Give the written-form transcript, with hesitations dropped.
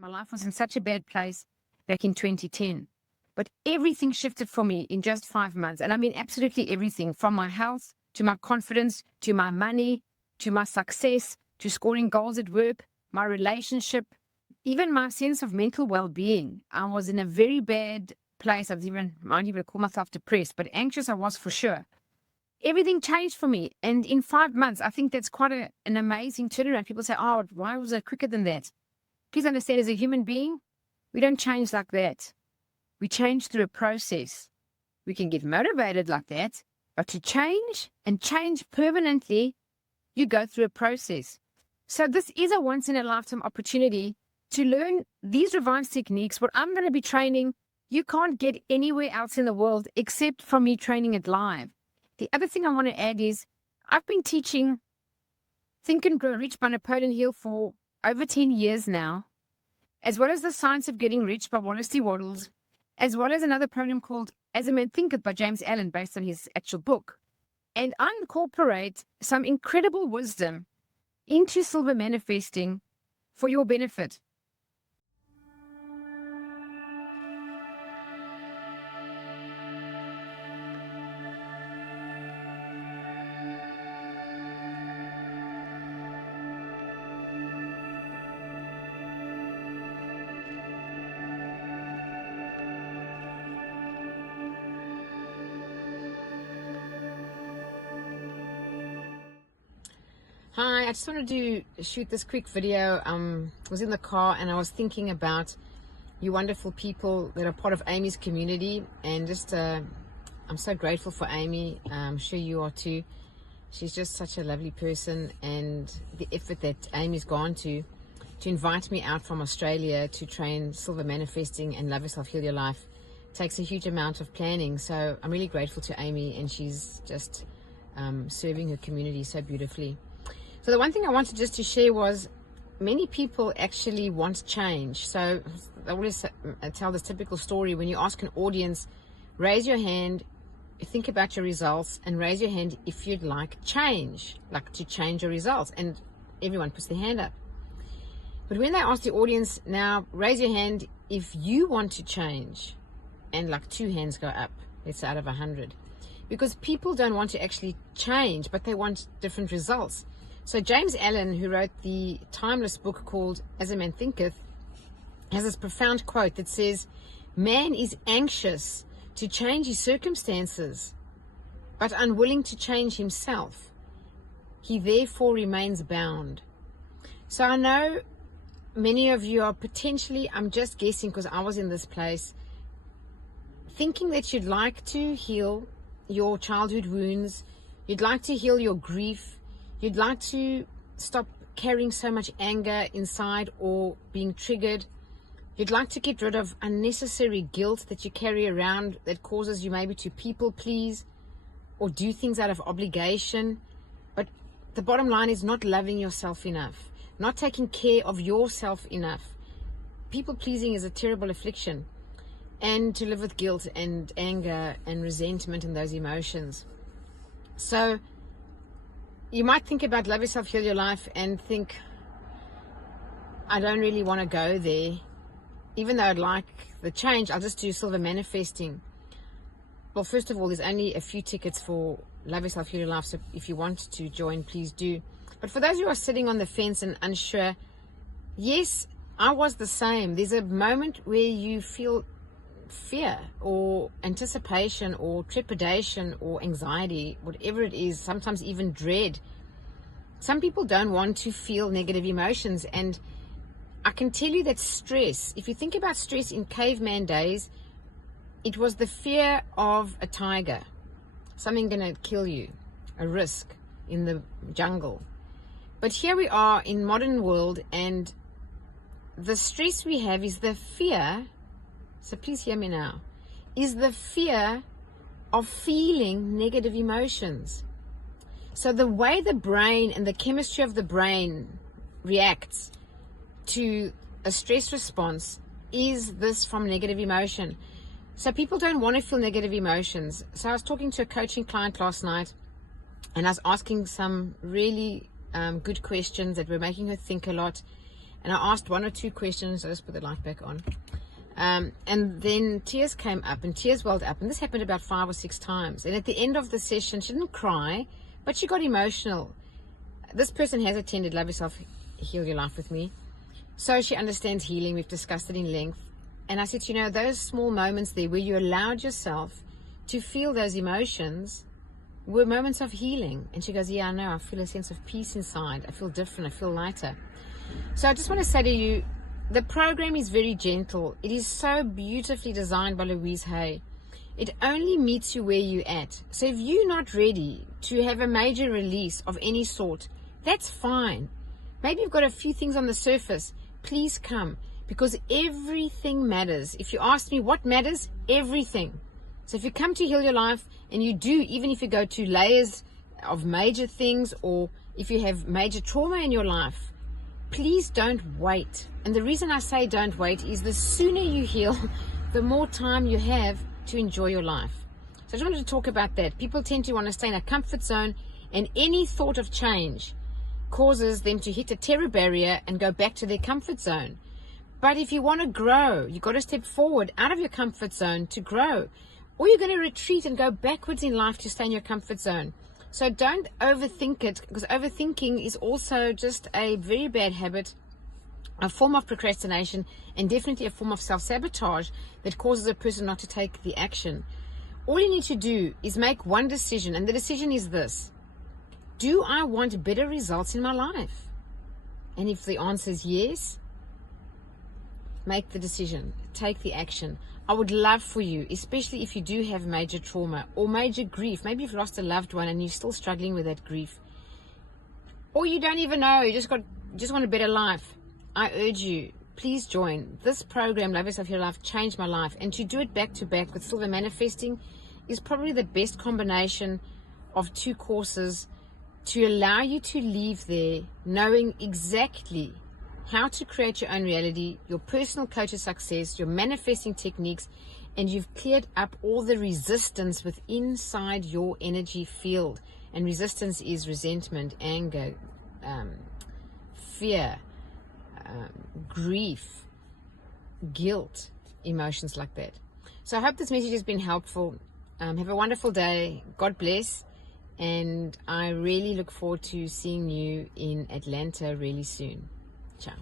My life was in such a bad place back in 2010. But everything shifted for me in just 5 months. And I mean, absolutely everything, from my health to my confidence, to my money, to my success, to scoring goals at work, my relationship, even my sense of mental well-being. I was in a very bad place. I might even call myself depressed, but anxious I was for sure. Everything changed for me. And in 5 months, I think that's quite an amazing turnaround. People say, oh, why was it quicker than that? Please understand, as a human being, we don't change like that. We change through a process. We can get motivated like that, but to change and change permanently, you go through a process. So this is a once-in-a-lifetime opportunity to learn these revised techniques. What I'm going to be training, you can't get anywhere else in the world except from me training it live. The other thing I want to add is I've been teaching Think and Grow Rich by Napoleon Hill for over 10 years now, as well as The Science of Getting Rich by Wallace D. Waddles, as well as another program called As a Man Thinketh by James Allen, based on his actual book. And I incorporate some incredible wisdom into Silva Manifesting for your benefit. Hi, I just wanted to shoot this quick video. I was in the car and I was thinking about you wonderful people that are part of Amy's community, and just I'm so grateful for Amy. I'm sure you are too. She's just such a lovely person, and the effort that Amy's gone to invite me out from Australia to train Silva Manifesting and Love Yourself, Heal Your Life takes a huge amount of planning. So I'm really grateful to Amy, and she's just serving her community so beautifully. So the one thing I wanted just to share was many people actually want change. So I always tell this typical story. When you ask an audience, raise your hand, think about your results, and raise your hand if you'd like change, like to change your results. And everyone puts their hand up. But when they ask the audience, now raise your hand if you want to change, and like 2 hands go up, let's say out of 100. Because people don't want to actually change, but they want different results. So James Allen, who wrote the timeless book called As a Man Thinketh, has this profound quote that says, "Man is anxious to change his circumstances, but unwilling to change himself. He therefore remains bound." So I know many of you are potentially, I'm just guessing because I was in this place, thinking that you'd like to heal your childhood wounds, you'd like to heal your grief, you'd like to stop carrying so much anger inside or being triggered. You'd like to get rid of unnecessary guilt that you carry around that causes you maybe to people please or do things out of obligation. But the bottom line is not loving yourself enough, not taking care of yourself enough. People pleasing is a terrible affliction, and to live with guilt and anger and resentment and those emotions. So you might think about Love Yourself, Heal Your Life and think, I don't really want to go there. Even though I'd like the change, I'll just do Silva Manifesting. Well, first of all, there's only a few tickets for Love Yourself, Heal Your Life, so if you want to join, please do. But for those who are sitting on the fence and unsure, yes, I was the same. There's a moment where you feel fear or anticipation or trepidation or anxiety, whatever it is, sometimes even dread. Some people don't want to feel negative emotions, and I can tell you that stress, if you think about stress in caveman days, it was the fear of a tiger, something going to kill you, a risk in the jungle. But here we are in modern world, and the stress we have is the fear, so please hear me now, is the fear of feeling negative emotions. So the way the brain and the chemistry of the brain reacts to a stress response is this from negative emotion. So people don't want to feel negative emotions. So I was talking to a coaching client last night, and I was asking some really good questions that were making her think a lot. and I asked 1 or 2 questions. I just put the light back on. And then tears came up and tears welled up. And this happened about 5 or 6 times. And at the end of the session, she didn't cry, but she got emotional. This person has attended Love Yourself, Heal Your Life with me. So she understands healing. We've discussed it in length. And I said, you know, those small moments there where you allowed yourself to feel those emotions were moments of healing. And she goes, yeah, I know. I feel a sense of peace inside. I feel different. I feel lighter. So I just want to say to you, the program is very gentle. It is so beautifully designed by Louise Hay. It only meets you where you're at. So if you're not ready to have a major release of any sort, that's fine. Maybe you've got a few things on the surface. Please come, because everything matters. If you ask me what matters, everything. So if you come to Heal Your Life, and you do, even if you go to layers of major things, or if you have major trauma in your life, please don't wait. And the reason I say don't wait is the sooner you heal, the more time you have to enjoy your life. So I just wanted to talk about that. People tend to want to stay in a comfort zone, and any thought of change causes them to hit a terror barrier and go back to their comfort zone. But if you want to grow, you've got to step forward out of your comfort zone to grow. Or you're going to retreat and go backwards in life to stay in your comfort zone. So don't overthink it, because overthinking is also just a very bad habit, a form of procrastination, and definitely a form of self-sabotage that causes a person not to take the action. All you need to do is make one decision, and the decision is this: do I want better results in my life? And if the answer is yes, make the decision, take the action. I would love for you, especially if you do have major trauma or major grief. Maybe you've lost a loved one and you're still struggling with that grief. Or you don't even know, you just want a better life. I urge you, please join. This program, Love Yourself, Your Life, changed my life. And to do it back to back with Silva Manifesting is probably the best combination of 2 courses to allow you to leave there knowing exactly how to create your own reality, your personal coach of success, your manifesting techniques, and you've cleared up all the resistance with inside your energy field. And resistance is resentment, anger, fear, grief, guilt, emotions like that. So I hope this message has been helpful. Have a wonderful day. God bless. And I really look forward to seeing you in Atlanta really soon. Ciao.